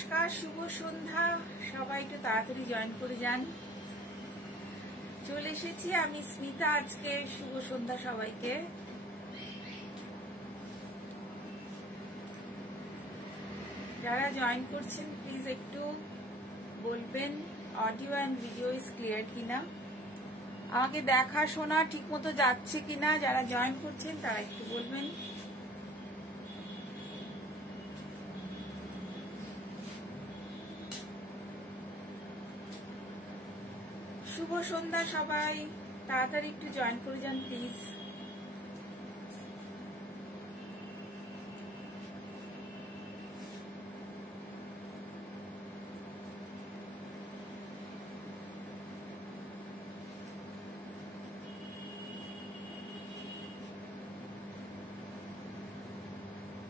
নমস্কার, শুভ সন্ধ্যা। সবাই একটু তাড়াতাড়ি জয়েন করে যান। চলে এসেছি আমি স্মিতা। আজকে শুভ সন্ধ্যা সবাইকে। যারা জয়েন করছেন প্লিজ একটু বলবেন audio and video is clear কিনা, আমাকে দেখা শোনা ঠিক মতো যাচ্ছে কিনা। যারা জয়েন করছেন তারা একটু বলবেন। শুভ সন্ধ্যা সবাই, তাড়াতাড়ি একটু জয়েন করে যান প্লিজ।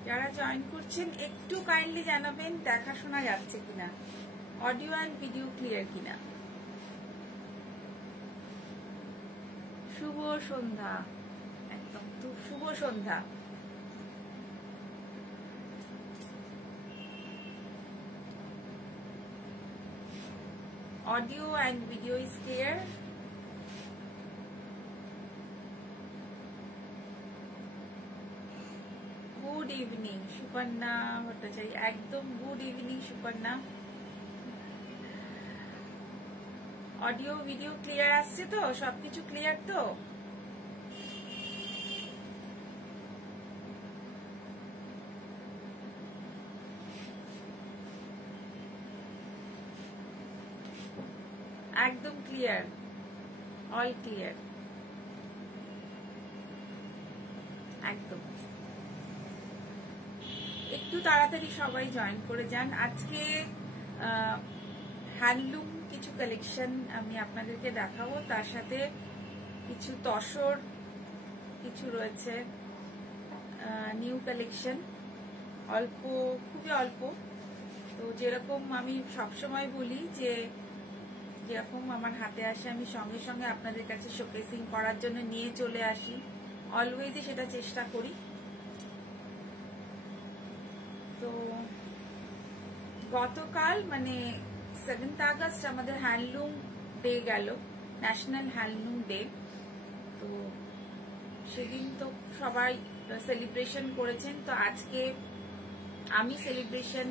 যারা জয়েন করছেন একটু কাইন্ডলি জানাবেন দেখা শোনা যাচ্ছে কিনা, অডিও অ্যান্ড ভিডিও ক্লিয়ার কিনা। শুভ সন্ধ্যা, একদম শুভ সন্ধ্যা। Audio and video is clear. Good evening Suparna Bhattacharya, একদম good evening Suparna. Audio video clear আসছে তো? সবকিছু ক্লিয়ার তো? একদম ক্লিয়ার, অল ক্লিয়ার, একদম। একটু তাড়াতাড়ি সবাই জয়েন করে যান। আজকে হ্যান্ডলুম কিছু কালেকশন আমি আপনাদেরকে দেখাবো, তার সাথে কিছু তসর কিছু রয়েছে, নিউ কালেকশন, অল্প, খুবই অল্প। তো যেরকম আমি সবসময় বলি যে যেরকম আমার হাতে আসে আমি সঙ্গে সঙ্গে আপনাদের কাছে শোকেসিং করার জন্য নিয়ে চলে আসি, অলওয়েজই সেটা চেষ্টা করি। তো গতকাল মানে 7 আগস্ট আমাদের হ্যান্ডলুম ডে গেল, ন্যাশনাল হ্যান্ডলুম ডে। তো সেদিন তো সবাই সেলিব্রেশন করেছেন। তো আজকে আমি সেলিব্রেশন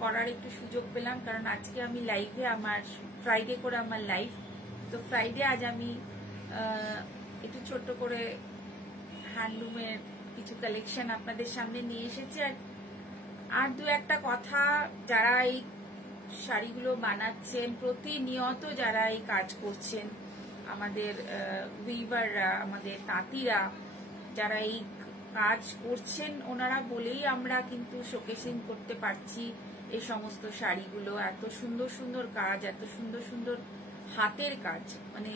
করার একটু সুযোগ পেলাম, কারণ আজকে আমি লাইভে, আমার ফ্রাইডে করে আমার লাইভ। তো ফ্রাইডে আজ আমি একটু ছোট্ট করে হ্যান্ডলুমের কিছু কালেকশন আপনাদের সামনে নিয়ে এসেছি। আর দু একটা কথা, যারা এই শাড়িগুলো বানাচ্ছেন, প্রতিনিয়ত যারা এই কাজ করছেন, আমাদের উইভাররা, আমাদের তাঁতিরা যারা এই কাজ করছেন, ওনারা বলেই আমরা কিন্তু শোকেসিং করতে পারছি এই সমস্ত শাড়িগুলো। এত সুন্দর সুন্দর কাজ, এত সুন্দর সুন্দর হাতের কাজ। মানে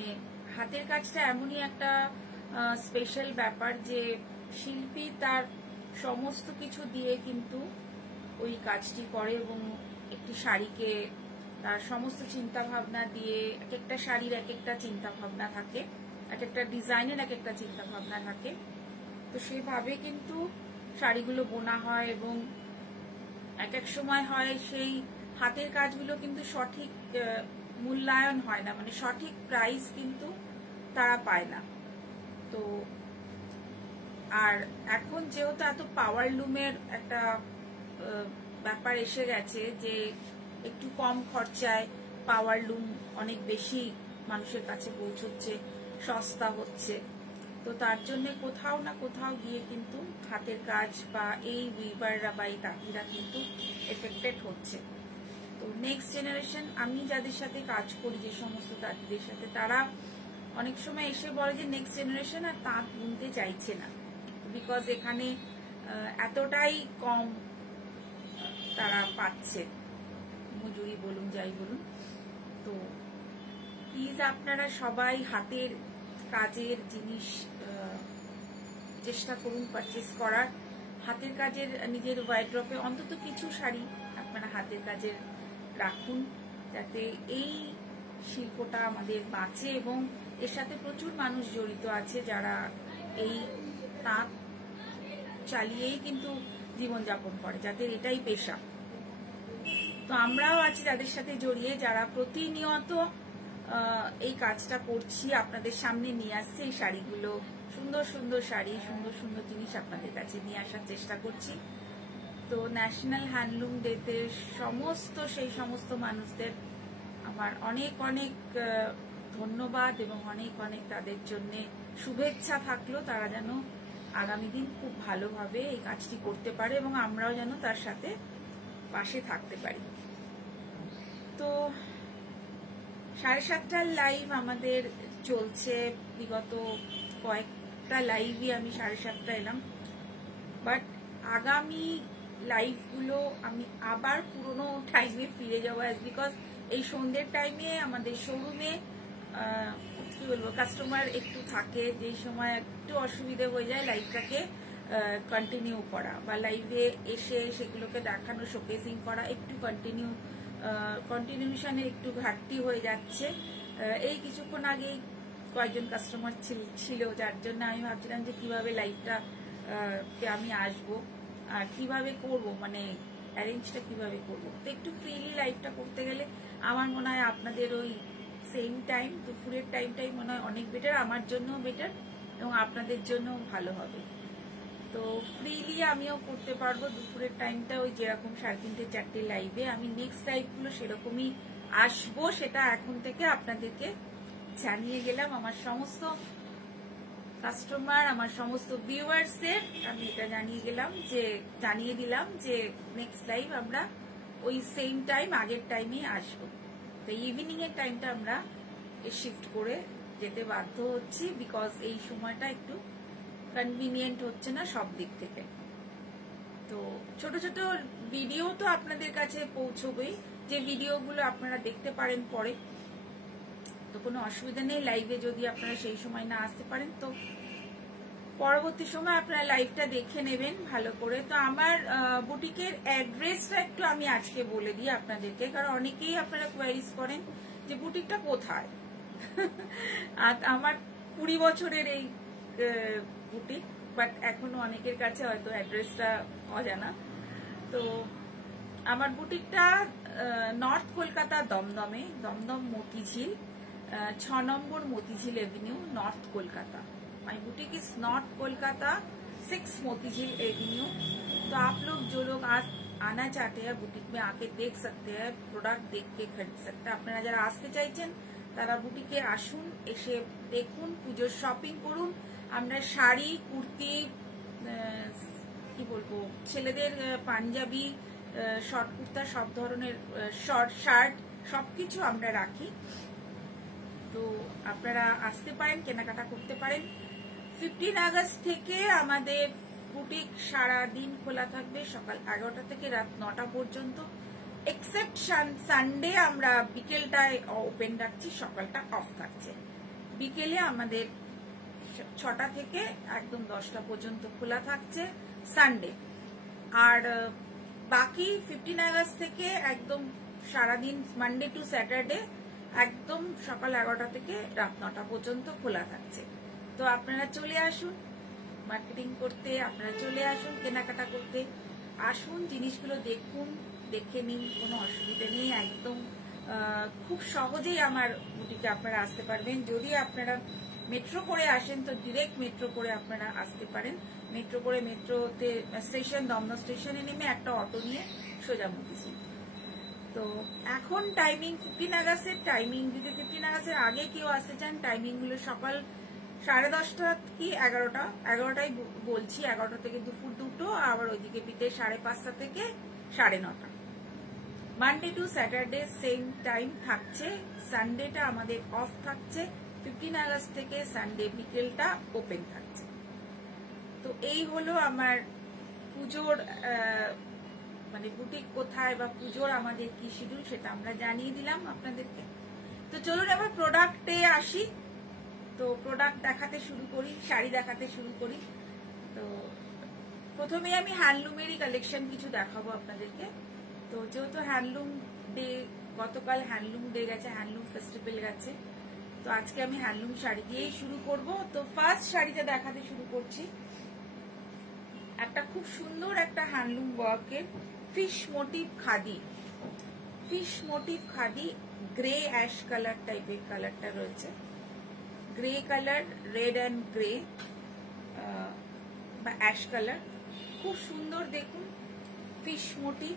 হাতের কাজটা এমনই একটা স্পেশাল ব্যাপার যে শিল্পী তার সমস্ত কিছু দিয়ে কিন্তু ওই কাজটি করে, এবং একটি শাড়িকে তার সমস্ত চিন্তা ভাবনা দিয়ে, এক একটা শাড়ির এক একটা চিন্তা ভাবনা থাকে, এক একটা ডিজাইনের এক একটা চিন্তা ভাবনা থাকে। তো সেইভাবে কিন্তু শাড়িগুলো বোনা হয়, এবং এক এক সময় হয় সেই হাতের কাজগুলো কিন্তু সঠিক মূল্যায়ন হয় না, মানে সঠিক প্রাইস কিন্তু তারা পায় না। তো আর এখন যেহেতু এত পাওয়ার লুমের একটা ব্যাপার এসে গেছে যে একটু কম খরচায় পাওয়ার লুম অনেক বেশি মানুষের কাছে পৌঁছচ্ছে, সস্তা হচ্ছে। তো তার জন্য কোথাও না কোথাও গিয়ে কিন্তু হাতের কাজ বা এই উইভাররা বা এই তাঁতিরা কিন্তু এফেক্টেড হচ্ছে। তো নেক্সট জেনারেশন, আমি যাদের সাথে কাজ করি, যে সমস্ত তাঁতিদের সাথে, তারা অনেক সময় এসে বলে যে নেক্সট জেনারেশন আর তাঁত বুনতে চাইছে না, বিকজ এখানে এতটাই কম তারা পাচ্ছে, মজুরি বলুন যাই বলুন। তো প্লিজ আপনারা সবাই হাতের কাজের জিনিস চেষ্টা করুন পারচেস করার। হাতের কাজের নিজের ওয়ার্ড্রপে অন্তত কিছু শাড়ি আপনারা হাতের কাজের রাখুন, যাতে এই শিল্পটা আমাদের বাঁচে, এবং এর সাথে প্রচুর মানুষ জড়িত আছে যারা এই তাঁত চালিয়েই কিন্তু জীবনযাপন করে, যাদের এটাই পেশা। তো আমরাও আছি তাদের সাথে জড়িয়ে, যারা প্রতিনিয়ত এই কাজটা করছি, আপনাদের সামনে নিয়ে আসছে এই শাড়িগুলো, সুন্দর সুন্দর শাড়ি, সুন্দর সুন্দর জিনিস আপনাদের কাছে নিয়ে আসার চেষ্টা করছি। তো ন্যাশনাল হ্যান্ডলুম ডেতে সেই সমস্ত মানুষদের আমার অনেক অনেক ধন্যবাদ এবং অনেক অনেক তাদের জন্য শুভেচ্ছা থাকলো। তারা যেন আগামী দিন খুব ভালোভাবে এই কাজটি করতে পারে এবং আমরাও যেন তার সাথে পাশে থাকতে পারি। তো 7:30টার লাইভ আমাদের চলছে, বিগত কয়েকটা লাইভই আমি 7:30 এলাম, বাট আগামী লাইভগুলো আমি আবার পুরোনো টাইমে ফিরে যাবো, বিকজ এই সন্ধ্যের টাইমে আমাদের শোরুমে কি বলবো কাস্টমার একটু থাকে, যে সময় একটু অসুবিধে হয়ে যায় লাইভটাকে কন্টিনিউ করা বা লাইভে এসে সেগুলোকে দেখানো, শোকেসিং করা, একটু কন্টিনিউশনের একটু ঘাটতি হয়ে যাচ্ছে। এই কিছুক্ষণ আগেই কয়েকজন কাস্টমার ছিল, যার জন্য আমি ভাবছিলাম যে কিভাবে লাইভটা আমি আসবো আর কিভাবে করব, মানে অ্যারেঞ্জটা কিভাবে করব। তো একটু ফ্রিলি লাইভটা করতে গেলে আমার মনে হয় আপনাদের ওই সেম টাইম, দুপুরের টাইমটাই মনে হয় অনেক বেটার, আমার জন্য বেটার এবং আপনাদের জন্য ভালো হবে। তো ফ্রিলি আমিও করতে পারবো দুপুরের টাইমটা, ওই যেরকম 3:30 4টে লাইভে। আমি নেক্সট লাইভগুলো সেরকমই আসবো, সেটা এখন থেকে আপনাদেরকে জানিয়ে গেলাম। আমার সমস্ত কাস্টমার, আমার সমস্ত ভিউয়ার্সদের আমি এটা জানিয়ে দিলাম যে নেক্সট লাইভ আমরা ওই সেম টাইম, আগের টাইমে আসবো। তো ইভিনিং এর টাইমটা আমরা শিফট করে যেতে বাধ্য হচ্ছি, বিকজ এই সময়টা একটু কনভিনিয়েন্ট হচ্ছে না সব দিক থেকে। তো ছোট ছোট ভিডিও তো আপনাদের কাছে পৌঁছবেই, যে ভিডিওগুলো আপনারা দেখতে পারেন পরে, তো কোনো অসুবিধা নেই। লাইভে যদি আপনারা সেই সময় না আসতে পারেন তো পরবর্তী সময় আপনারা লাইভটা দেখে নেবেন ভালো করে। তো আমার বুটিকের অ্যাড্রেসটা একটু আমি আজকে বলে দিই আপনাদেরকে, কারণ অনেকেই আপনারা কোয়ারিজ করেন যে বুটিকটা কোথায়। আর আমার 20 বছরের এই বুটিক, বাট এখনো অনেকের কাছে হয়তো অ্যাড্রেসটা অজানা। তো আমার বুটিকটা নর্থ কলকাতা দমদমে, দমদম মতিঝিল 6 নম্বর Motijheel avenue, north Kolkata. My boutique is north Kolkata 6 Motijheel avenue. तो आप लोग जो लोग आज आना चाहते हैं बुटीक में आके देख सकते हैं, प्रोडक्ट देख के खरीद सकते हैं। আপনারা যারা আসতে চাইছেন তারা বুটিকে আসুন, এসে দেখুন, পুজোর শপিং করুন। আমরা শাড়ি, কুর্তি, কি বলবো, ছেলেদের পাঞ্জাবি, শর্ট কুর্তা, সব ধরনের শর্ট শার্ট সবকিছু আমরা রাখি। তো আপনারা আসতে পারেন, কেনাকাটা করতে পারেন। 15 আগস্ট থেকে আমাদের বুটিক সারা দিন খোলা থাকবে, সকাল 11টা থেকে রাত 9টা পর্যন্ত, এক্সেপ্ট সানডে আমরা বিকেলটায় ওপেন রাখছি, সকালটা অফ থাকছে। বিকেলে আমাদের 6টা থেকে একদম 10টা পর্যন্ত খোলা থাকছে সানডে। আর বাকি 15 আগস্ট থেকে একদম সারাদিন মানডে টু স্যাটারডে একদম সকাল 11টা থেকে রাত 9টা পর্যন্ত খোলা থাকছে। তো আপনারা চলে আসুন মার্কেটিং করতে, আপনারা চলে আসুন কেনাকাটা করতে, আসুন জিনিসগুলো দেখুন, দেখে নিন, কোনো অসুবিধা নেই। একদম খুব সহজেই আমার বুটিকে আপনারা আসতে পারবেন। যদি আপনারা মেট্রো করে আসেন তো ডিরেক্ট মেট্রো করে আপনারা আসতে পারেন। মেট্রো করে, মেট্রোতে স্টেশন দমদম স্টেশনে নেমে একটা অটো নিয়ে সোজা মতিঝিল। তো এখন টাইমিং 15 আগস্টের টাইমিং, যদি 15 আগস্টের আগে কেউ আসতে চান, টাইমিং গুলো সকাল 10:30 কি 11টাই বলছি, 11টা থেকে দুপুর 2টো, আবার ওইদিকে বিতে 5:30 থেকে 9:30। Monday to Saturday same time থাকছে, সানডেটা আমাদের অফ থাকছে। 15 আগস্ট থেকে সানডে বিকেলটা ওপেন থাকছে। তো এই হলো আমার পুজোর মানে বুটিক কোথায় বা পুজোর আমাদের কি শিডিউল, সেটা আমরা জানিয়ে দিলাম আপনাদেরকে। তো চলুন এবার প্রোডাক্টে আসি। তো প্রোডাক্ট দেখাতে শুরু করি, শাড়ি দেখাতে শুরু করি। তো প্রথমে আমি হ্যান্ডলুমেরই কালেকশন কিছু দেখাবো আপনাদেরকে। তো যেহেতু হ্যান্ডলুম ডে, গতকাল হ্যান্ডলুম ডে গেছে, হ্যান্ডলুম ফেস্টিভ্যাল গেছে, তো আজকে আমি হ্যান্ডলুম শাড়ি দিয়েই শুরু করব। তো ফার্স্ট শাড়িটা দেখাতে শুরু করছি, একটা খুব সুন্দর একটা হ্যান্ডলুম ওয়ার্কের fish motif khadi. Fish motif khadi, grey ash colour টাইপের কালারটা রয়েছে, grey colour, red and grey বা অ্যাশ কালার, খুব সুন্দর দেখুন ফিশ মোটিভ,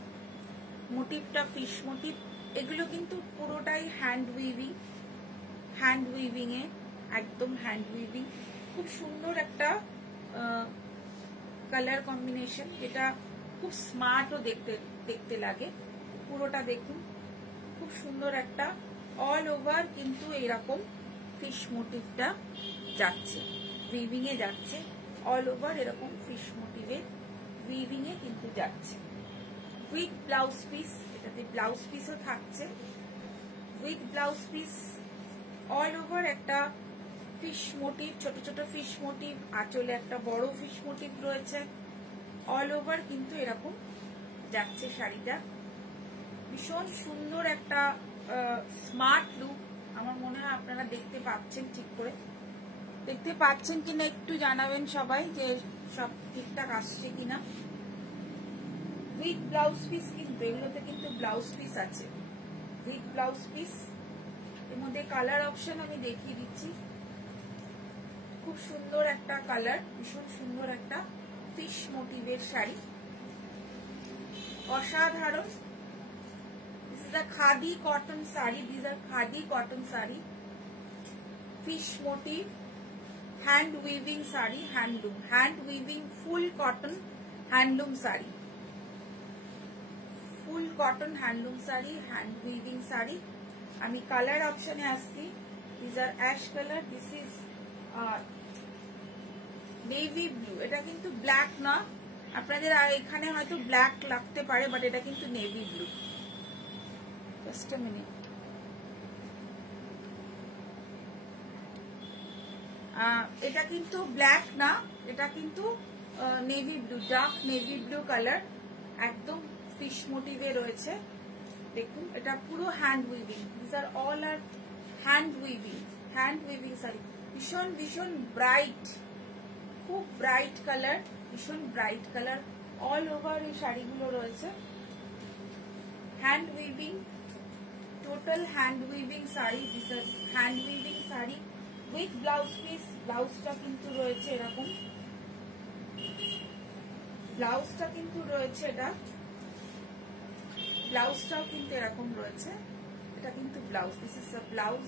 মোটিভটা ফিশ মোটিভ। এগুলো কিন্তু পুরোটাই হ্যান্ড উইভিং এ, একদম হ্যান্ড উইভিং। খুব সুন্দর একটা কালার কম্বিনেশন, যেটা খুব স্মার্টও দেখতে লাগে। পুরোটা দেখুন খুব সুন্দর একটা অল ওভার কিন্তু এরকম ফিশ মোটিভটা যাচ্ছে, উইভিং এ যাচ্ছে, অল ওভার এরকম ফিশ মোটিভের উইভিং এ কিন্তু যাচ্ছে। উইথ ব্লাউজ পিস, এটাতে ব্লাউজ পিসও থাকছে, with blouse piece all over একটা ফিশ মোটিভ, ছোট ছোট ফিশ মোটিভ, আঁচলে একটা বড় ফিশ মোটিভ রয়েছে, অল ওভার কিন্তু এরকম যাচ্ছে শাড়িটা। ভীষণ সুন্দর একটা স্মার্ট লুক। আমার মনে হয় আপনারা দেখতে পাচ্ছেন, ঠিক করে দেখতে পাচ্ছেন কিনা একটু জানাবেন সবাই, যে সব ঠিকঠাক আসছে কিনা। উইথ ব্লাউজ পিস, কিন্তু এগুলোতে কিন্তু ব্লাউজ পিস আছে, উইথ ব্লাউজ পিস। এর মধ্যে কালার অপশন আমি দেখিয়ে দিচ্ছি। খুব সুন্দর একটা কালার, ভীষণ সুন্দর একটা ফিশ মোটিভের শাড়ি, অসাধারণ। This is a khadi cotton saree. These are khadi cotton saree. Fish motif, hand weaving saree, handloom, hand weaving full cotton handloom saree, full cotton handloom saree, hand weaving saree. আমি colour অপশনে আসছি। These are ash color. This is navy blue. এটা কিন্তু black না, আপনাদের এখানে হয়তো black লাগতে পারে, বাট এটা কিন্তু navy blue. Just a minute. এটা কিন্তু ব্ল্যাক না, এটা কিন্তু navy blue, dark navy blue colour, একদম ফিশ মোটিভে রয়েছে। দেখুন এটা পুরো hand weaving, this are all are hand weaving sari. ভীষণ ভীষণ ব্রাইট, খুব ব্রাইট কালার, ভীষণ ব্রাইট কালার, অল ওভার এই শাড়িগুলো রয়েছে। Hand weaving, total hand weaving sari, this are hand weaving sari with blouse piece. ব্লাউজটা কিন্তু রয়েছে এরকম, ব্লাউজটা কিন্তু রয়েছে, এটা ব্লাউজটাও কিন্তু এরকম রয়েছে, এটা কিন্তু blouse, this is a blouse.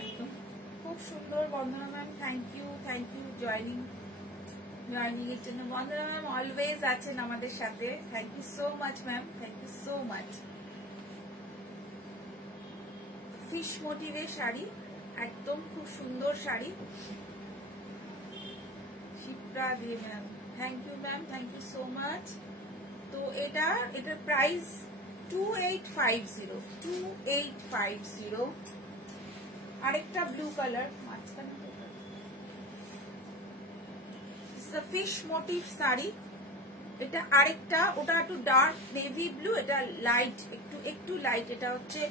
একদম খুব সুন্দর। Bandana ma'am thank you joining এর জন্য। বন্দনা ম্যাম অলওয়েজ আছেন আমাদের সাথে, thank you so much ma'am, thank you so much. Fish মোটিভের শাড়ি, একদম খুব সুন্দর শাড়ি। শিপ্রা দিয়ে ma'am thank you ma'am, thank you so much. তো এটার প্রাইস 2850। আরেকটা ব্লু কালার, মাঝখানে ফিশ মোটিভ শাড়ি, এটা আরেকটা, ওটা একটু ডার্ক নেভি ব্লু, এটা লাইট, একটু লাইট। এটা হচ্ছে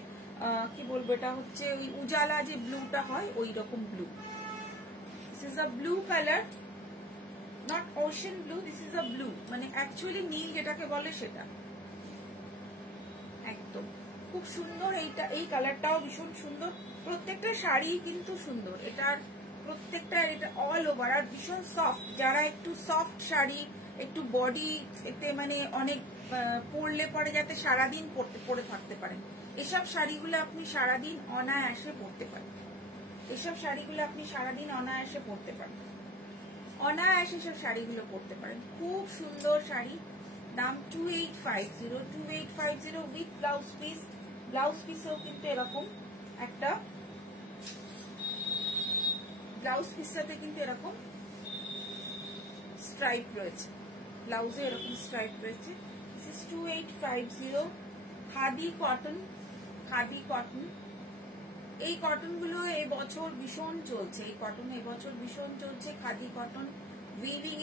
কি বলবো, এটা হচ্ছে ওই উজালা যে ব্লুটা হয় ওই রকম blue. This is a blue colour, not ocean blue, this is a blue, মানে অ্যাকচুয়ালি নীল যেটাকে বলে সেটা। একদম খুব সুন্দর। এই কালারটাও ভীষণ সুন্দর। প্রত্যেকটা শাড়ি কিন্তু সুন্দর, এটার প্রত্যেকটা, এটা অল ওভার। আর ভীষণ সফট, যারা একটু সফট শাড়ি, একটু বডি এতে মানে অনেক পরলে পরে যাতে সারাদিন পরে থাকতে পারেন, এসব শাড়িগুলো আপনি সারাদিন অনায়াসে পরতে পারেন, এসব শাড়িগুলো আপনি সারাদিন অনায়াসে পরতে পারেন, অনায়াসে সব শাড়িগুলো পরতে পারেন। খুব সুন্দর শাড়ি, দাম 2850 উইথ ব্লাউজ পিস। ব্লাউজ পিসেও কিন্তু এরকম একটা, ব্লাউজ পিসটাতে কিন্তু এরকম স্ট্রাইপ রয়েছে, ব্লাউজে এরকম স্ট্রাইপ রয়েছে। This is 2850। খাদি কটন, এই কটন গুলো এবছর ভীষণ চলছে, এই কটন এবছর ভীষণ চলছে। খাদি কটন, উইভিং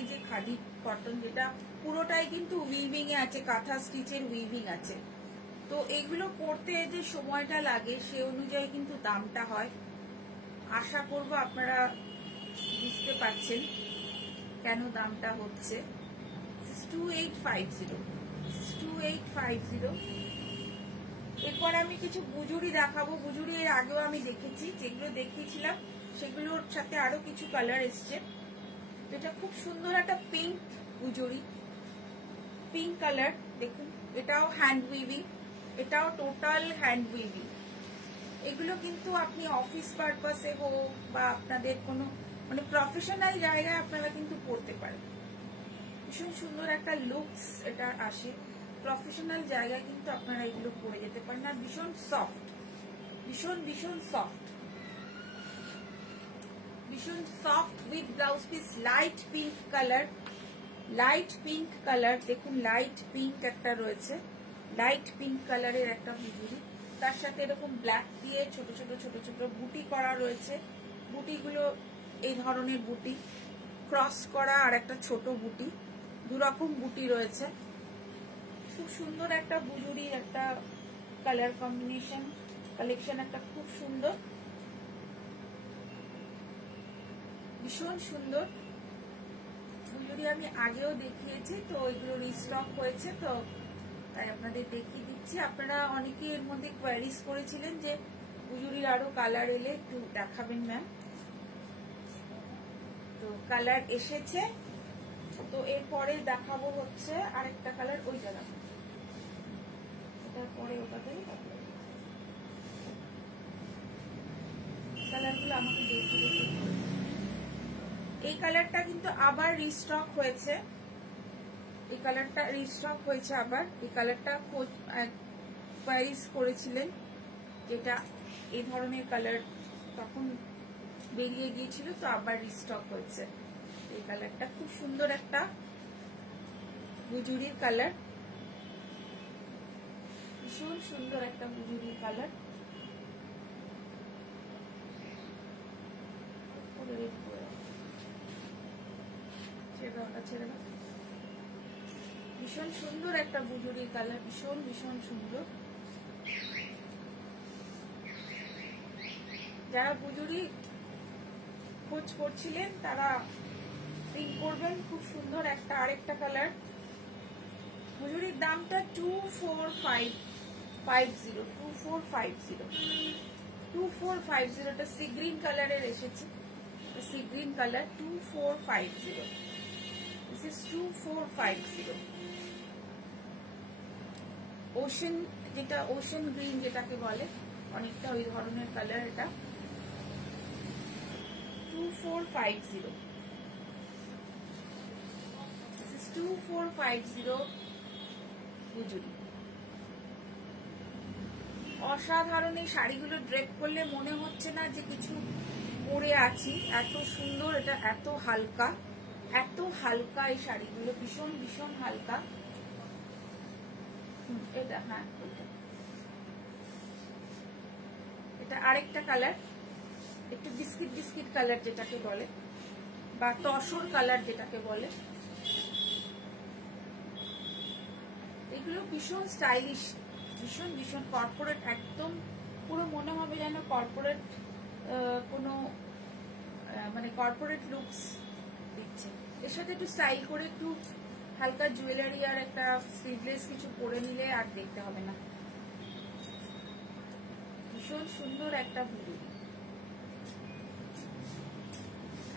এ যে খাদি কটন, যেটা পুরোটাই কিন্তু উইভিং এ আছে, কাঁথা স্টিচের উইভিং আছে। তো এগুলো করতে যে সময়টা লাগে সে অনুযায়ী কিন্তু দামটা হয়। আশা করব আপনারা বুঝতে পারছেন কেন দামটা হচ্ছে। 2850 2850। এরপর আমি কিছু বুজুরি দেখাবো। বুজুরি এর আগেও আমি দেখেছি, যেগুলো দেখিয়েছিলাম সেগুলোর সাথে আরো কিছু কালার এসছে। এটা খুব সুন্দর একটা পিঙ্ক বুজুরি, পিঙ্ক কালার। দেখুন, এটাও হ্যান্ড উইভিং, এটাও টোটাল হ্যান্ড উইভিং। এগুলো কিন্তু আপনি অফিস পারপাসে হোক বা আপনাদের কোনো মানে প্রফেশনাল জায়গায় আপনারা কিন্তু পড়তে পারেন। ভীষণ সুন্দর একটা লুকস এটা আসে, প্রফেশনাল জায়গায় কিন্তু আপনারা এগুলো পরে যেতে পারেন। আর ভীষণ সফট, ভীষণ ভীষণ সফট, ভীষণ soft with blouse piece. Light pink colour, light pink colour. দেখুন, লাইট পিঙ্ক একটা রয়েছে, লাইট পিঙ্ক কালারের একটা বুজুরি। তার সাথে এরকম ব্ল্যাক দিয়ে ছোট ছোট ছোট ছোট বুটি করা রয়েছে। বুটিগুলো এই ধরনের বুটি, ক্রস করা আর একটা ছোট বুটি, দুরকম বুটি রয়েছে। খুব সুন্দর একটা বুজুরির একটা কালার কম্বিনেশন, কালেকশন একটা খুব সুন্দর, ভীষণ সুন্দর বুজুরি। আমি আগেও দেখিয়েছি, তো এগুলো রিস্টক হয়েছে, তো তাই আপনাদের দেখিয়ে দিচ্ছি। আপনারা অনেকে এর মধ্যে কোয়ারিজ করেছিলেন যে বুজুরির আরো কালার এলে একটু দেখাবেন ম্যাম। তো কালার এসেছে, তো এরপরে দেখাবো হচ্ছে আরেকটা কালার। ওই জায়গা পরে ওটাতে কালারগুলো আমাকে দেখিয়ে দিচ্ছি। এই কালারটা কিন্তু আবার রিস্টক হয়েছে, এই কালারটা রিস্টক হয়েছে আবার। এই কালারটা কোয়ারিজ করেছিলেন, যেটা এই ধরনের কালার তখন বেরিয়ে গিয়েছিল, তো আবার রিস্টক হয়েছে। এই কালারটা খুব সুন্দর একটা বুজুরির কালার, ভীষণ সুন্দর একটা বুজুরির কালার। ভীষণ সুন্দর একটা বুজুরির কালার, ভীষণ ভীষণ সুন্দর। যারা বুজুরি খোঁজ করছিলেন তারা পিক করবেন। খুব সুন্দর একটা আরেকটা কালার। বুজুরির দামটা 2450, 2450 টা সি গ্রিন কালারের এসেছে, sea green colour 2450। This is 2450। Ocean, যেটা ওশান গ্রিন যেটাকে বলে, অনেকটা ওই ধরনের কালার। এটা 2450, 2450 বুজুরি। অসাধারণ এই শাড়িগুলো ড্রেপ করলে মনে হচ্ছে না যে কিছু পরে আছি, এত সুন্দর। এটা এত হালকা, এত হালকা এই শাড়িগুলো, ভীষণ ভীষণ হালকা। এটা হ্যাঁ, এটা আরেকটা কালার, একটু বিস্কিট বিস্কিট কালার যেটাকে বলে, বা তসর কালার যেটাকে বলে। এগুলো ভীষণ স্টাইলিশ, ভীষণ ভীষণ কর্পোরেট, একদম পুরো মনে হবে যেন কর্পোরেট কোনো মানে কর্পোরেট লুকস দিচ্ছে। এর সাথে একটু স্টাইল করে একটু হালকা জুয়েলারি আর একটা স্লিভলেস কিছু পরে নিলে আর দেখতে হবে না। ভীষণ সুন্দর একটা বুজুরি,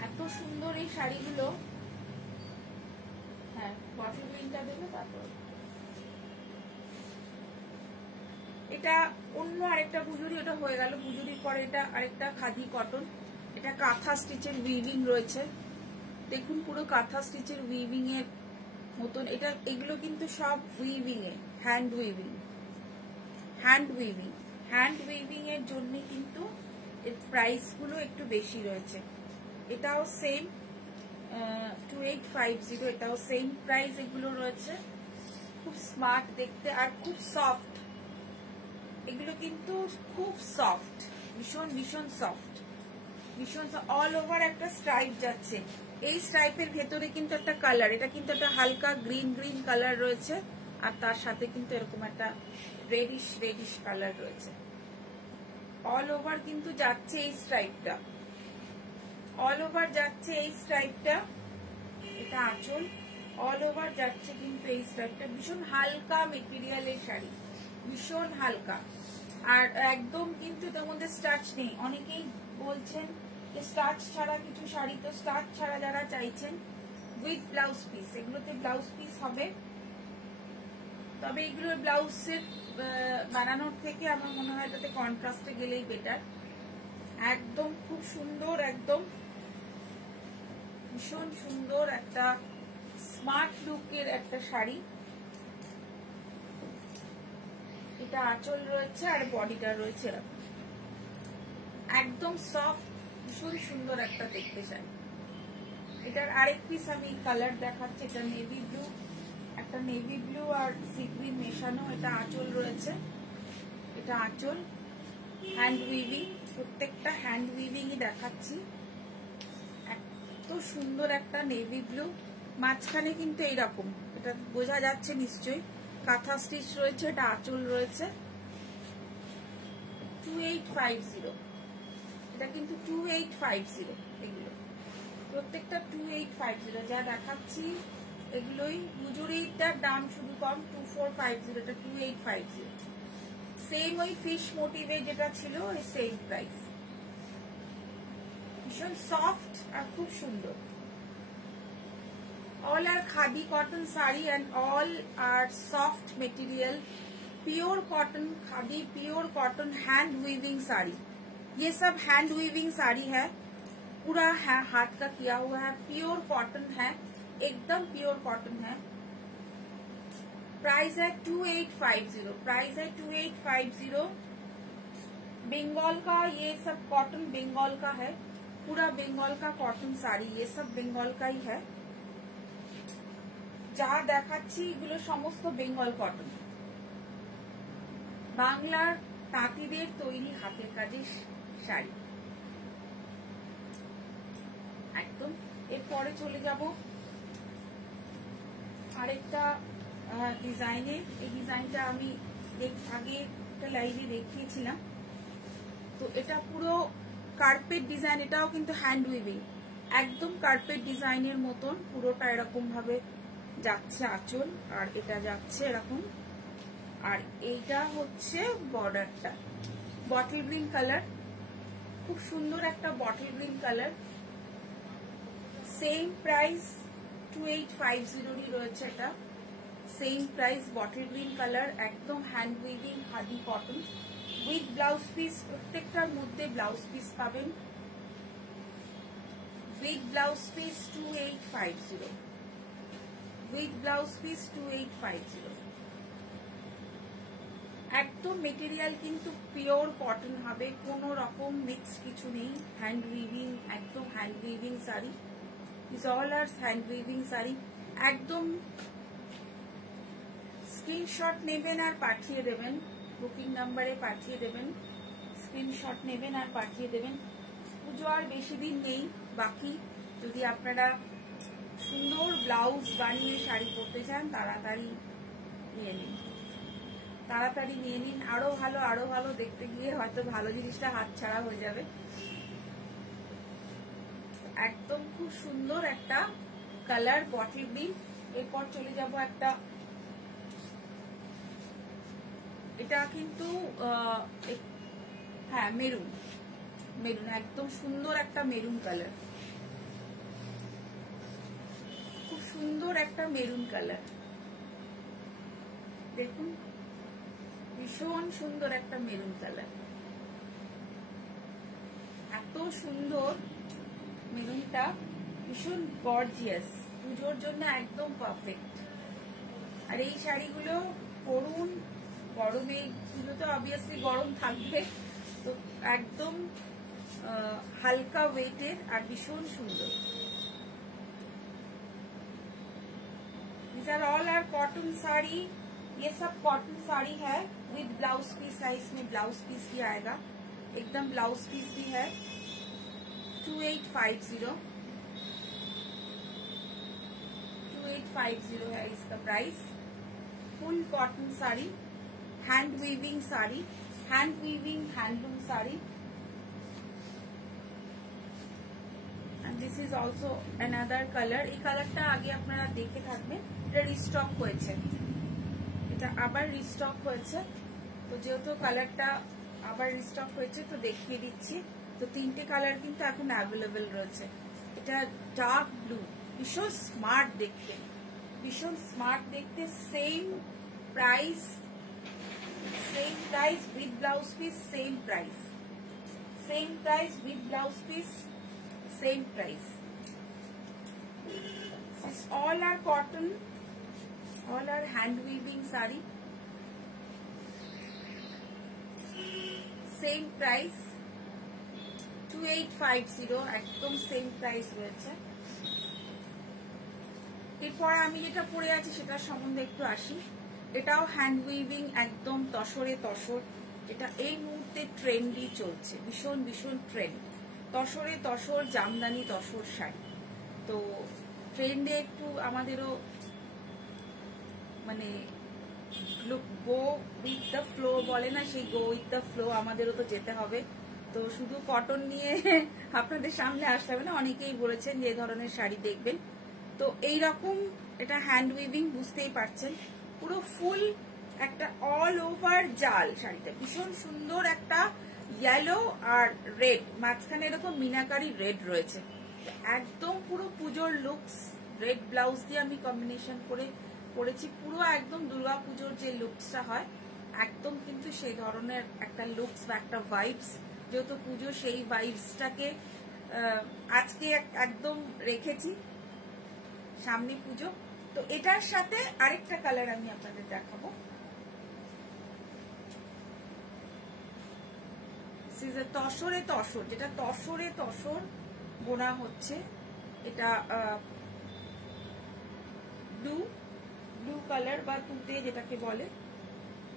এত সুন্দর এই শাড়িগুলো। হ্যাঁ, বটল গ্রিনটা দেবে। তারপর এটা অন্য আরেকটা বুজুরি, ওটা হয়ে গেল বুজুরির পরে। এটা আরেকটা খাদি কটন, এটা কাঁথা স্টিচের উইভিং রয়েছে। দেখুন, পুরো কাঁথা স্টিচের উইভিং এর মতন এটা। এগুলো কিন্তু সব উইভিং এ, hand weaving, hand weaving, hand weaving এর জন্য কিন্তু এর প্রাইস গুলো একটু বেশি রয়েছে। এটাও সেম 2850, এটাও সেম প্রাইস এগুলো রয়েছে। খুব স্মার্ট দেখতে আর খুব সফট। এগুলো কিন্তু খুব সফট, ভীষণ ভীষণ সফট, ভীষণ অল ওভার একটা স্ট্রাইপ যাচ্ছে। এই স্ট্রাইপের ভেতরে কিন্তু একটা কালার, এটা কিন্তু একটা হালকা গ্রিন গ্রিন কালার রয়েছে, আর তার সাথে কিন্তু এরকম একটা রেডিশ রেডিশ কালার রয়েছে। অল ওভার কিন্তু যাচ্ছে এই স্ট্রাইপটা, অল ওভার যাচ্ছে এই স্ট্রাইপটা। এটা আঁচল, অল ওভার যাচ্ছে কিন্তু এই স্টাইলটা। ভীষণ হালকা মেটেরিয়ালের শাড়ি, ভীষণ হালকা। আর একদম কিন্তু এটার মধ্যে স্টার্চ নেই। অনেকেই বলছেন যে স্টার্চ ছাড়া কিছু শাড়ি, তো স্টার্চ ছাড়া যারা চাইছেন উইথ ব্লাউজ পিস, এগুলোতে ব্লাউজ পিস হবে। তবে এগুলোর ব্লাউজ সেট বানানোর থেকে আমার মনে হয় তাতে কন্ট্রাস্টে গেলেই বেটার। একদম খুব সুন্দর, একদম ভীষণ সুন্দর একটা স্মার্ট লুকের একটা শাড়ি। এটা আঁচল রয়েছে আর বডিটা রয়েছে এরকম, একদম সফট, ভীষণ সুন্দর একটা দেখতে শাড়ি। এটার আরেক পিস আমি কালার দেখাচ্ছি। এটা নেভি ব্লু, একটা নেভি ব্লু আর সি গ্রিন মেশানো। এটা আঁচল রয়েছে, এটা আঁচল হ্যান্ড উইভিং, প্রত্যেকটা হ্যান্ড উইভিংই দেখাচ্ছি। এত সুন্দর একটা নেভি ব্লু, মাঝখানে কিন্তু এইরকম, এটা বোঝা যাচ্ছে নিশ্চয়ই কাঁথা স্টিচ রয়েছে। এটা আঁচল রয়েছে। 2850, এটা কিন্তু 2850, এগুলো প্রত্যেকটা 2850। যা দেখাচ্ছি এগুলোই মজুরিটার দাম শুধু কম, 2450, এটা 2850। সেম ওই ফিশ মোটিভে যেটা ছিল ওই সেম প্রাইস। ভীষণ সফট আর খুব সুন্দর। All are khadi cotton sari and all are soft material, pure cotton khadi, pure cotton hand weaving sari. ये सब हैंड वीविंग साड़ी है, पूरा है हाथ का किया हुआ है, प्योर कॉटन है, एकदम प्योर कॉटन है। प्राइस है 2850, प्राइस है 2850। बंगाल का ये सब कॉटन बंगाल का है, पूरा बंगाल का कॉटन साड़ी, ये सब बंगाल का ही है। যা দেখাচ্ছি এগুলো সমস্ত বেঙ্গল কটন, বাংলার তাঁতিদের তৈরি হাতের কাজের শাড়ি একদম। এরপরে চলে যাব আরেকটা ডিজাইনে। এই ডিজাইনটা আমি আগে একটা লাইভে দেখিয়েছিলাম। তো এটা পুরো কার্পেট ডিজাইন, এটাও কিন্তু হ্যান্ড উইভিং, একদম কার্পেট ডিজাইনের মতন পুরোটা এরকম ভাবে যাচ্ছে আঁচল, আর এটা যাচ্ছে এরকম। আর এইটা হচ্ছে বর্ডারটা বটল গ্রিন কালার, খুব সুন্দর একটা bottle green colour. Same price 2850 রয়েছে, এটা same price, bottle green colour, একদম hand weaving khadi cotton with blouse piece. প্রত্যেকটার মধ্যে ব্লাউজ পিস পাবেন, with blouse piece 2850, with blouse piece 2850। একদম মেটেরিয়াল কিন্তু পিওর কটন হবে, কোনো রকম মিক্স কিছু নেই। হ্যান্ড উইভিং, একদম hand weaving sari, this all are hand weaving sari. একদম স্ক্রিনশট নেবেন আর পাঠিয়ে দেবেন, বুকিং নাম্বারে পাঠিয়ে দেবেন, স্ক্রিনশট নেবেন আর পাঠিয়ে দেবেন। পুজো আর বেশি দিন নেই বাকি। যদি আপনারা সুন্দর ব্লাউজ বানিয়ে শাড়ি পরতে চান তাড়াতাড়ি নিয়ে নিন, তাড়াতাড়ি নিয়ে নিন। আরো ভালো, আরো ভালো দেখতে গিয়ে হয়তো ভালো জিনিসটা হাতছাড়া হয়ে যাবে। একদম খুব সুন্দর একটা কালার বটল গ্রিন। এরপর চলে যাব একটা, এটা কিন্তু হ্যাঁ মেরুন, মেরুন একদম সুন্দর একটা মেরুন কালার, খুব সুন্দর একটা মেরুন কালার। দেখুন ভীষণ সুন্দর একটা মেরুন কালার, এত সুন্দর মেরুনটা, ভীষণ গর্জিয়াস, পুজোর জন্য একদম পারফেক্ট। আর এই শাড়িগুলো পরুন গরমে, পুজো তো অবভিয়াসলি গরম থাকবে, তো একদম হালকা ওয়েটের আর ভীষণ সুন্দর। These are all our cotton sari, ये सब कॉटन साड़ी है विद ब्लाउज पीस है, इसमें ब्लाउज पीस भी आएगा, एकदम ब्लाउज पीस भी है। 2850 है इसका price. Full cotton sari, hand weaving sari, hand weaving handloom sari. This is also another colour. এই কালারটা আগে আপনারা দেখে থাকবেন, এটা রিস্টক হয়েছে, এটা আবার রিস্টক হয়েছে। তো যেহেতু কালারটা আবার রিস্টক হয়েছে তো দেখিয়ে দিচ্ছি। তো 3টে কালার কিন্তু এখন অ্যাভেলেবেল রয়েছে। এটা ডার্ক ব্লু, ভীষণ স্মার্ট দেখতে, ভীষণ স্মার্ট দেখতে। Same price with blouse piece, same price with blouse piece, same price. All are cotton, all are hand weaving sari, same price 2850, একদম সেম প্রাইস রয়েছে। এরপর আমি যেটা পরে আছি সেটার সম্বন্ধে একটু আসি। এটাও হ্যান্ড উইভিং, একদম তসরে তসর। এটা এই মুহূর্তে ট্রেন্ডই চলছে, ভীষণ ভীষণ ট্রেন্ড। তসরে তসর জামদানি তসর শাড়ি। তো ট্রেন্ডে একটু আমাদেরও মানে গো উইথ দ্য ফ্লো বলে না, সেই গো উইথ দ্য ফ্লো আমাদেরও তো যেতে হবে। তো শুধু কটন নিয়ে আপনাদের সামনে আসতে হবে না, অনেকেই বলেছেন যে এই ধরনের শাড়ি দেখবেন। তো এইরকম এটা হ্যান্ড উইভিং, বুঝতেই পারছেন, পুরো ফুল একটা অল ওভার জাল শাড়িটা, ভীষণ সুন্দর একটা ইয়েলো আর রেড, মাঝখানে এরকম মিনাকারি রেড রয়েছে, একদম পুরো পুজোর লুকস। রেড ব্লাউজ দিয়ে আমি কম্বিনেশন করে পরেছি, পুরো একদম দুর্গা পুজোর যে লুকসটা হয় একদম কিন্তু সেই ধরনের একটা লুকস বা একটা ভাইবস। যেহেতু পুজো, সেই ভাইবসটাকে আজকে একদম রেখেছি, সামনে পুজো। তো এটার সাথে আরেকটা কালার আমি আপনাদের দেখাবো। তসরে তসর, যেটা তসরে তসর বোনা হচ্ছে, এটা ব্লু কালার বা তুতে যেটাকে বলে,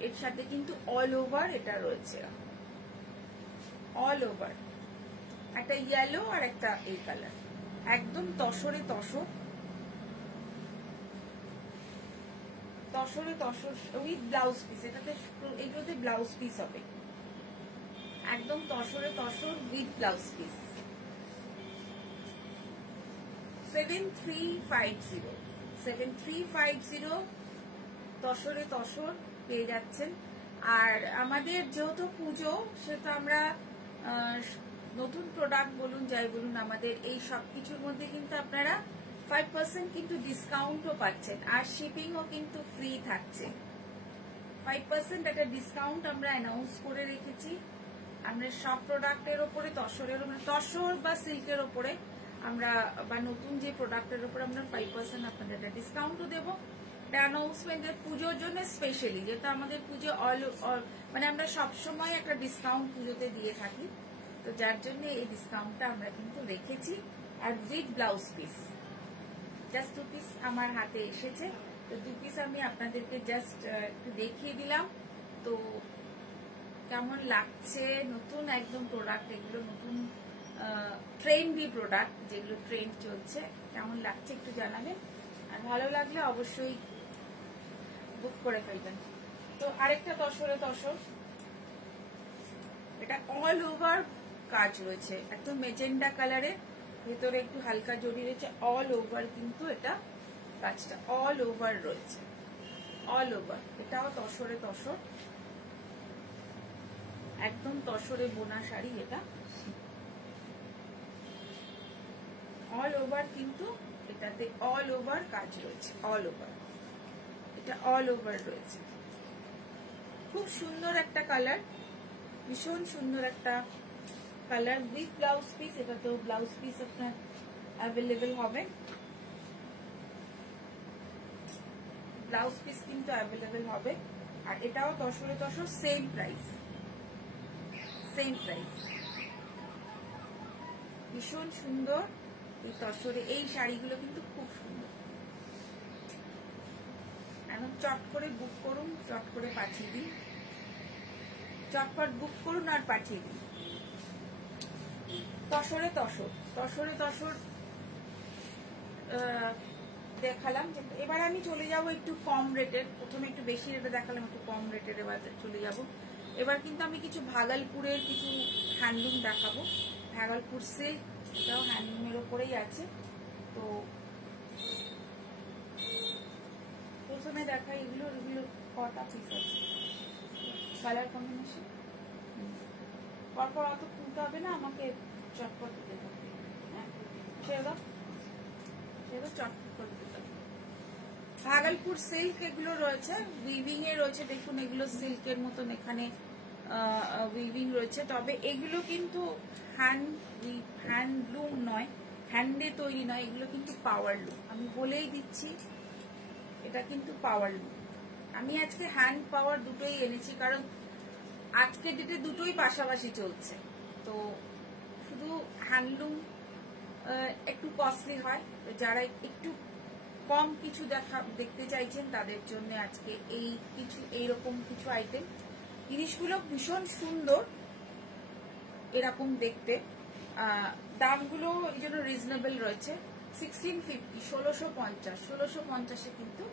এর সাথে কিন্তু অল ওভার এটা রয়েছে, অল ওভার একটা ইয়েলো আর একটা এই কালার, একদম তসরে তসর, তসরে তসর উইথ ব্লাউজ পিস। এগুলোতে ব্লাউজ পিস হবে, একদম তসরে তসর উইথ ব্লাউজ পিস। 7350 তসরে তসর পেয়ে যাচ্ছেন। আর আমাদের যেহেতু পুজো, সেহেতু আমরা নতুন প্রোডাক্ট বলুন যাই বলুন, আমাদের এই সব কিছুর মধ্যে কিন্তু আপনারা 5% কিন্তু ডিসকাউন্টও পাচ্ছেন, আর শিপিংও কিন্তু ফ্রি থাকছে। 5% একটা ডিসকাউন্ট আমরা অ্যানাউন্স করে রেখেছি। আমরা সব প্রোডাক্টের ওপরে, তসর বা সিল্কের ওপরে আমরা, বা নতুন যে প্রোডাক্টের উপর আমরা 5% আপনাদের একটা ডিসকাউন্টও দেবো। অ্যানাউন্সমেন্টের পুজোর জন্য স্পেশালি, যেহেতু আমাদের পুজো মানে আমরা সবসময় একটা ডিসকাউন্ট পুজোতে দিয়ে থাকি, তো যার জন্য এই ডিসকাউন্টটা আমরা কিন্তু রেখেছি। আর with blouse piece, just 2 piece আমার হাতে এসেছে, তো 2 পিস আমি আপনাদেরকে জাস্ট একটু দেখিয়ে দিলাম। তো কেমন লাগছে, নতুন একদম প্রোডাক্ট, এগুলো নতুন ট্রেন্ডি প্রোডাক্ট, যেগুলো ট্রেন্ড চলছে, কেমন লাগছে একটু জানাবেন। আর ভালো লাগলে অবশ্যই বুক করে ফেলবেন। তো আরেকটা তসরে তসর, এটা অল ওভার কাজ রয়েছে, একদম মেজেন্ডা কালারে, ভেতরে একটু হালকা জড়ি রয়েছে, অল ওভার কিন্তু এটা কাজটা অল ওভার রয়েছে, অল ওভার। এটাও তসরে তসর, একদম তসরে বোনা শাড়ি, এটা অল ওভার কিন্তু এটাতে অল ওভার কাজ রয়েছে, অল ওভার, এটা অল ওভার রয়েছে। খুব সুন্দর একটা কালার, ভীষণ সুন্দর একটা কালার উইথ ব্লাউজ পিস। এটাতেও ব্লাউজ পিস আপনার অ্যাভেলেবেল হবে, ব্লাউজ পিস কিন্তু অ্যাভেলেবেল হবে। আর এটাও তসরে tussar, same price, same price. ভীষণ সুন্দর এই তসরে এই শাড়িগুলো কিন্তু খুব সুন্দর। এখন চট করে বুক করুন, চট করে পাঠিয়ে দিন, চটপট বুক করুন আর পাঠিয়ে দিন। তসরে তসর, তসরে তসর দেখালাম। এবার আমি চলে যাব একটু কম রেটের, প্রথমে একটু বেশি রেটে দেখালাম, একটু কম রেটের এবার চলে যাব। এবার কিন্তু আমি কিছু ভাগলপুরের কিছু হ্যান্ডলুম দেখাবো, ভাগলপুর সিল্ক এটাও হ্যান্ডলুমের ওপরেই আছে। তো প্রথমে দেখা এগুলো কটা পিস আছে, কালার কম্বিনেশন পরপর অত খুলতে হবে না, আমাকে চটপট দিতে থাকবে। হ্যাঁ সেগুলো চটপট করে দিতে হবে। ভাগলপুর সিল্ক এগুলো রয়েছে, উইভিং এ রয়েছে, দেখুন এগুলো সিল্কের মতন এখানে উইভিং রয়েছে। তবে এগুলো কিন্তু হ্যান্ডলুম নয়, হ্যান্ডে তৈরি নয়, এগুলো কিন্তু পাওয়ার লুম। আমি বলেই দিচ্ছি এটা কিন্তু পাওয়ার লুম। আমি আজকে হ্যান্ড পাওয়ার দুটোই এনেছি, কারণ আজকে ডেটে দুটোই পাশাপাশি চলছে। তো শুধু হ্যান্ডলুম একটু কস্টলি হয়, যারা একটু কম কিছু দেখতে চাইছেন তাদের জন্য আজকে এইরকম কিছু আইটেম। জিনিসগুলো ভীষণ সুন্দর এরকম দেখতে, দামগুলো এই জন্য রিজনেবল রয়েছে। 1650, 1650 কিন্তু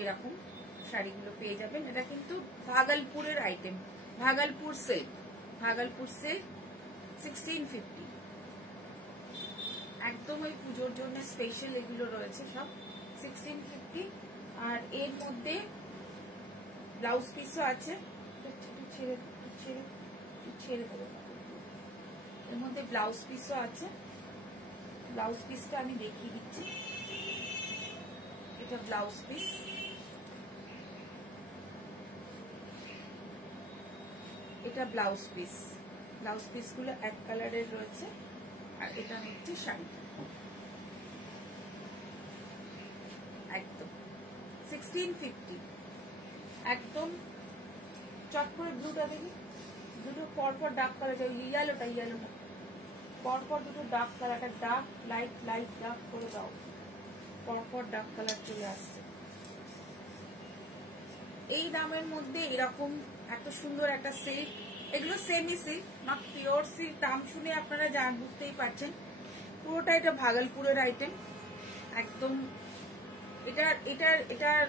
এরকম শাড়িগুলো পেয়ে যাবেন। এটা কিন্তু ভাগলপুরের আইটেম, ভাগলপুর সিল্ক 1650। একদম ওই পুজোর জন্য স্পেশাল এগুলো রয়েছে সব 1650। আর এর মধ্যে ব্লাউজ পিসও আছে, ছেড়ে দেবো। এর মধ্যে ব্লাউজ পিসও আছে, ব্লাউজ পিসটা আমি দেখিয়ে দিচ্ছি। এটা ব্লাউজ পিস, এটা ব্লাউজ পিসগুলো এক কালারের রয়েছে। আর এটা হচ্ছে শাড়ি, একদম 1650। একদম চট করে ব্লুটা দেখি, দুটো পরপর ডার্ক কালার, ইয়েলোটা পরপর দুটো ডার্ক কালার, একটা ডার্ক লাইট ডার্ক করে দাও, পরপর ডার্ক কালার চলে আসছে। এই দামের মধ্যে এরকম এত সুন্দর একটা সিল্ক, এগুলো সেমি সিল্ক না পিওর সিল্ক। দাম শুনে আপনারা বুঝতেই পারছেন পুরোটা এটা ভাগলপুরের আইটেম একদম। এটার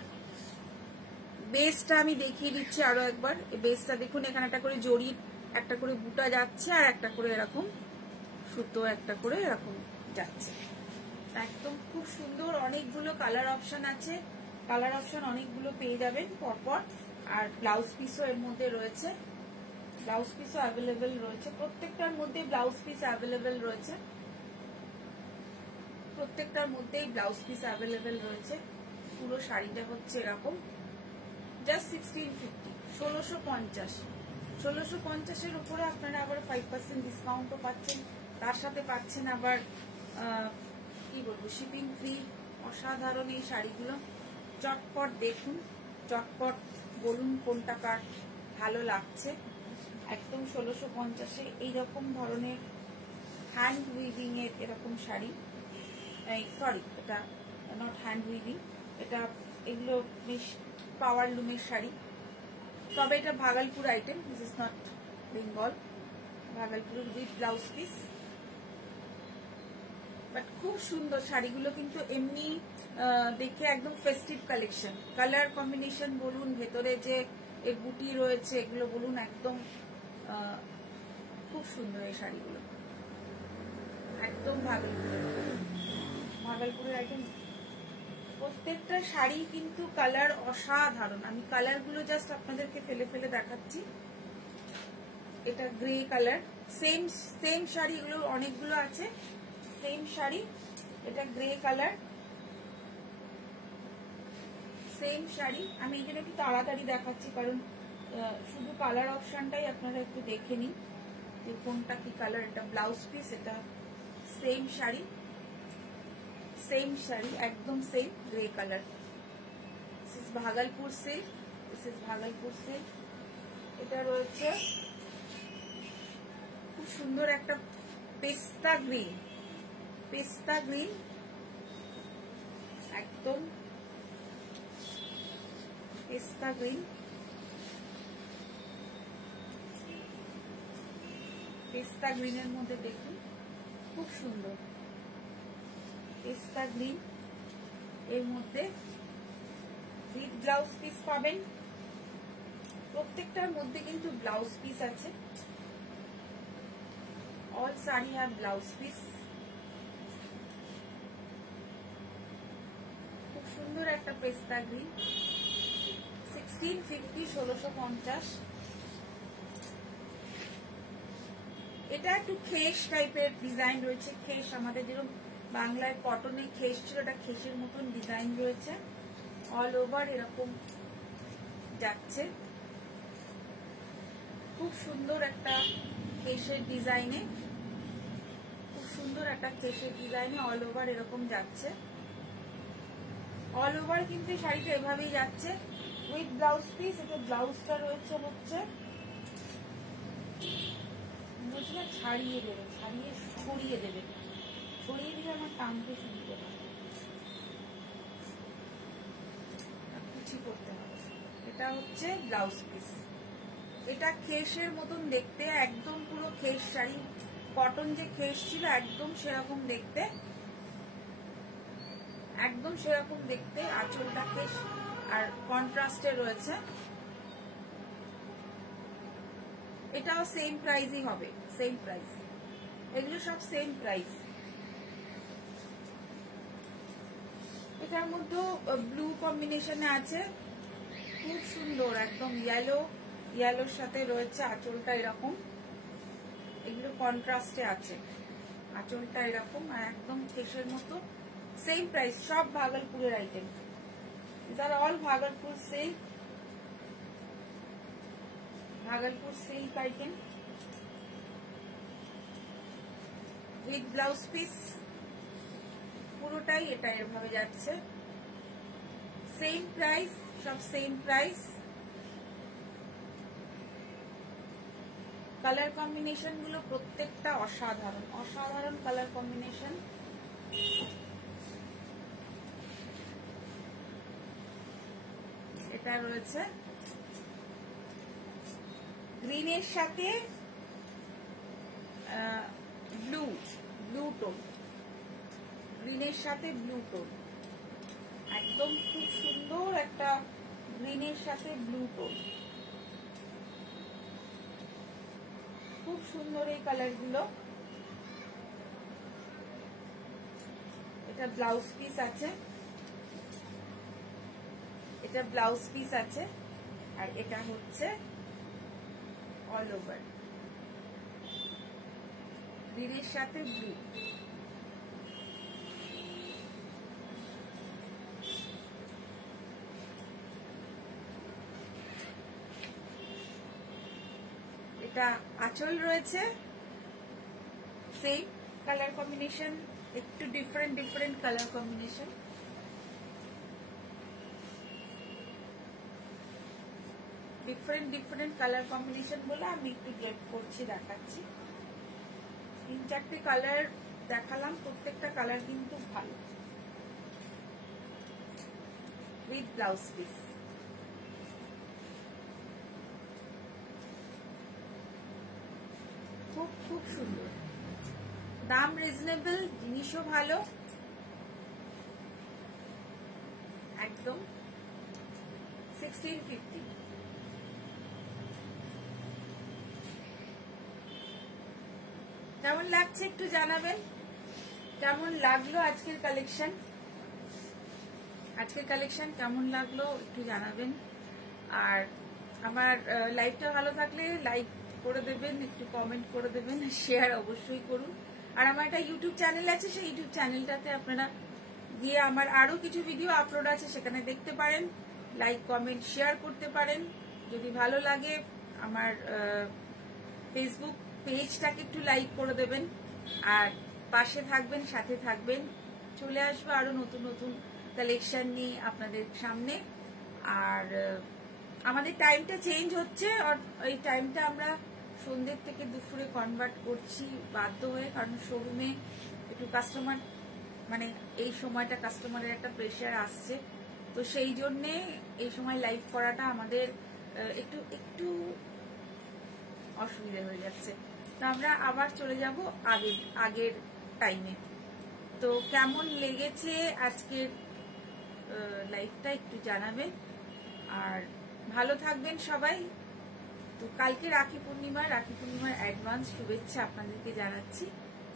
বেসটা আমি দেখিয়ে দিচ্ছি আরো একবার। বেসটা দেখুন, এখানে একটা করে জড়ি, একটা করে বুটা যাচ্ছে, আর একটা করে এরকম সুতো একটা করে এরকম যাচ্ছে, একদম খুব সুন্দর। অনেকগুলো কালার অপশন আছে, কালার অপশন অনেকগুলো পেয়ে যাবেন পরপর। আর ব্লাউজ পিসও এর মধ্যে রয়েছে, ব্লাউজ পিসও অ্যাভেলেবেল রয়েছে। প্রত্যেকটার মধ্যে ব্লাউজ পিস অ্যাভেলেবেল রয়েছে, প্রত্যেকটার মধ্যেই ব্লাউজ পিস অ্যাভেলেবেল রয়েছে। পুরো শাড়িটা হচ্ছে এরকম জাস্ট 1650, 1650 উপরে আপনারা আবার 5% ডিসকাউন্টও পাচ্ছেন, তার সাথে পাচ্ছেন আবার কি বলবো শিপিং ফ্রি। অসাধারণ এই শাড়িগুলো, চটপট দেখুন, চটপট বলুন কোনটা কার ভালো লাগছে। একদম 1650 এইরকম ধরনের হ্যান্ড উইভিং এর এরকম শাড়ি, সরি এটা নট হ্যান্ড উইভিং, এটা এগুলো বেশ পাওয়ার লুমের শাড়ি। তবে এটা Bhagalpur item, this is not Bengal, ভাগলপুরের উইথ ব্লাউজ পিস। বাট খুব সুন্দর শাড়িগুলো কিন্তু, এমনি দেখে একদম ফেস্টিভ কালেকশন। কালার কম্বিনেশন বলুন, ভেতরে যে এর বুটি রয়েছে এগুলো বলুন, একদম খুব সুন্দর এই শাড়িগুলো, একদম ভাগলপুরের আইটেম। প্রত্যেকটা শাড়ি কিন্তু কালার অসাধারণ। আমি কালারগুলো জাস্ট আপনাদেরকে ফেলে ফেলে দেখাচ্ছি। এটা গ্রে কালার, সেম শাড়ি, এগুলো অনেকগুলো আছে সেম শাড়ি। এটা গ্রে কালার, সেম শাড়ি। আমি এই জন্য একটু তাড়াতাড়ি দেখাচ্ছি, কারণ শুধু কালার অপশনটাই আপনারা একটু দেখে নিন যে কোনটা কি কালার। এটা ব্লাউজ পিস, এটা সেম শাড়ি, একদম same grey colour. This is Bhagalpur silk, এটা রয়েছে খুব সুন্দর একটা পেস্তা গ্রিন, একদম পেস্তা গ্রিন। পেস্তা গ্রিনের মধ্যে দেখুন খুব সুন্দর পেস্তা গ্রিন, এর মধ্যে উইথ ব্লাউজ পিস পাবেন। প্রত্যেকটার মধ্যে কিন্তু ব্লাউজ পিস আছে, all sari have blouse piece. সুন্দর একটা পেস্তা গ্রিন, 1650, 1650। এটা একটু খেস টাইপের ডিজাইন রয়েছে, খেস আমাদের যেরকম বাংলায় কটনে খেস ছিল, এটা খেসের মতন ডিজাইন রয়েছে, অল ওভার এরকম যাচ্ছে। খুব সুন্দর একটা খেসের ডিজাইনে, খুব সুন্দর একটা খেসের ডিজাইনে অল ওভার এরকম যাচ্ছে। অল ওভার কিন্তু শাড়িটা এভাবেই যাচ্ছে উইথ ব্লাউজ পিস। এটা ব্লাউজটা রয়েছে হচ্ছে বুঝলে ছাড়িয়ে দেবে, ছড়িয়ে দেবে, ছড়িয়ে দিলে আমার টানতে সুবিধা হবে, কুচি করতে হবে। এটা হচ্ছে ব্লাউজ পিস। এটা খেসের মতন দেখতে, একদম পুরো খেস শাড়ি, কটন যে খেস ছিল একদম সেরকম দেখতে, একদম সেরকম দেখতে। আঁচলটা খেস আর কন্ট্রাস্টে রয়েছে। এটাও সেম প্রাইসই হবে, সেম প্রাইস, এগুলো সব সেম প্রাইস। এটার মধ্যে ব্লু কম্বিনেশনে আছে, খুব সুন্দর একদম ইয়েলোর সাথে রয়েছে আঁচলটা এরকম, এগুলো কন্ট্রাস্টে আছে, আঁচলটা এরকম আর একদম খেসের মতো। সেম প্রাইস, সব ভাগলপুরের আইটেম, যারা all Bhagalpur silk, Bhagalpur silk item with blouse piece, পুরোটাই এটা এভাবে যাচ্ছে। সেম প্রাইস, সব সেম প্রাইস। কালার কম্বিনেশন গুলো প্রত্যেকটা অসাধারণ, অসাধারণ কালার কম্বিনেশন। এটা রয়েছে গ্রিনের সাথে ব্লু টোন, গ্রিনের সাথে ব্লু টোন, একদম খুব সুন্দর একটা গ্রিনের সাথে ব্লু টোন, খুব সুন্দর এই কালার গুলো। এটা ব্লাউজ পিস আছে, এটা ব্লাউজ পিস আছে, আর এটা হচ্ছে অল ওভার গ্রিনের সাথে ব্লু। এটা আঁচল রয়েছে, সেম কালার কম্বিনেশন, একটু different colour combination. Different colour combination বলে আমি একটু গ্রেড করছি, দেখাচ্ছি। 3-4টে কালার দেখালাম, প্রত্যেকটা কালার কিন্তু ভালো, উইথ ব্লাউজ পিস। খুব সুন্দর, দাম রিজনেবল, জিনিসও ভালো, একদম 1650। কেমন লাগছে একটু জানাবেন, কেমন লাগলো আজকের কালেকশন, কেমন লাগলো একটু জানাবেন। আর আমার লাইভটা ভালো থাকলে লাইক করে দেবেন, একটু কমেন্ট করে দেবেন, শেয়ার অবশ্যই করুন। আর আমার একটা ইউটিউব চ্যানেল আছে, সেই ইউটিউব চ্যানেলটাতে আপনারা গিয়ে আমার আরো কিছু ভিডিও আপলোড আছে, সেখানে দেখতে পারেন, লাইক কমেন্ট শেয়ার করতে পারেন। যদি ভালো লাগে আমার ফেসবুক পেজটাকে একটু লাইক করে দেবেন, আর পাশে থাকবেন, সাথে থাকবেন। চলে আসবো আরো নতুন কালেকশন নিয়ে আপনাদের সামনে। আর আমাদের টাইমটা চেঞ্জ হচ্ছে, ওই টাইমটা আমরা সন্ধ্যের থেকে দুপুরে কনভার্ট করছি বাধ্য হয়ে, কারণ শোরুমে একটু কাস্টমার, মানে এই সময়টা কাস্টমারের একটা প্রেশার আসছে, তো সেই জন্যে এই সময় লাইভ করাটা আমাদের একটু অসুবিধা হয়ে যাচ্ছে। তো আমরা আবার চলে যাব আগের টাইমে। তো কেমন লেগেছে আজকের লাইভটা একটু জানাবেন, আর ভালো থাকবেন সবাই। তো কালকে রাখি পূর্ণিমার অ্যাডভান্স শুভেচ্ছা আপনাদেরকে জানাচ্ছি।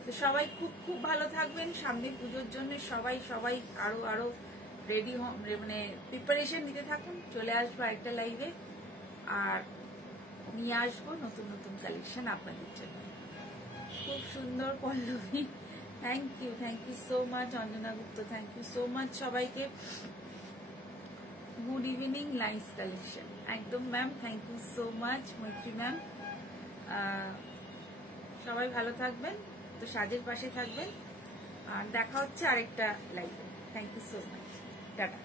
তো সবাই খুব ভালো থাকবেন। সামনে পুজোর জন্য সবাই আরো রেডি মানে প্রিপারেশন নিতে থাকুন। চলে আসবো আরেকটা লাইভে, আর নিয়ে আসবো নতুন নতুন কালেকশন আপনাদের জন্য। খুব সুন্দর Pallavi, thank you so much. Anjana Gupta, thank you so much সবাইকে। গুড ইভিনিং, নাইস কালেকশন একদম ma'am, thank you so much Maitri ma'am. সবাই ভালো থাকবেন, তো সাজের পাশে থাকবেন, আর দেখা হচ্ছে আরেকটা লাইভে। Thank you so much, tata.